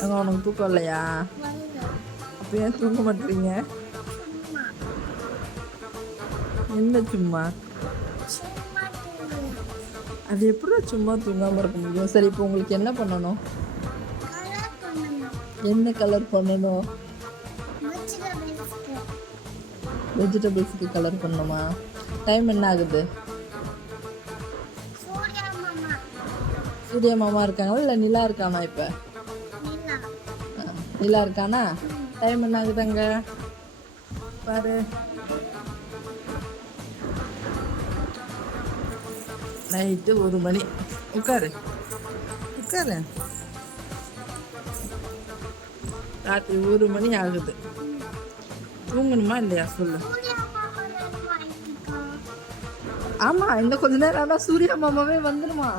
அங்கே உனக்கு தூக்கம் இல்லையா? அப்போ ஏன் தூங்க மாட்டேறீங்க? என்ன சும்மா? அது எப்படி சும்மா தூங்காமல் இருக்க முடியும்? சரி, இப்போ உங்களுக்கு என்ன பண்ணணும்? என்ன கலர் பண்ணணும்? வெஜிடபிள்ஸுக்கு கலர் பண்ணணுமா? டைம் என்ன ஆகுது? சூர்யா மாமா இருக்காங்களா இல்லை நிலா இருக்கானா? இப்போ நிலா இருக்கானா? டைம் என்ன ஆகுதுங்க பாரு. நைட்டு 1 மணி. உட்காரு உட்காரு. ராத்திரி 1 மணி ஆகுது. தூங்கணுமா இல்லையா சொல்லு? ஆமாம், இன்னும் கொஞ்ச நேரம் ஆனால் சூர்யா மாமாவே வந்துடுமா?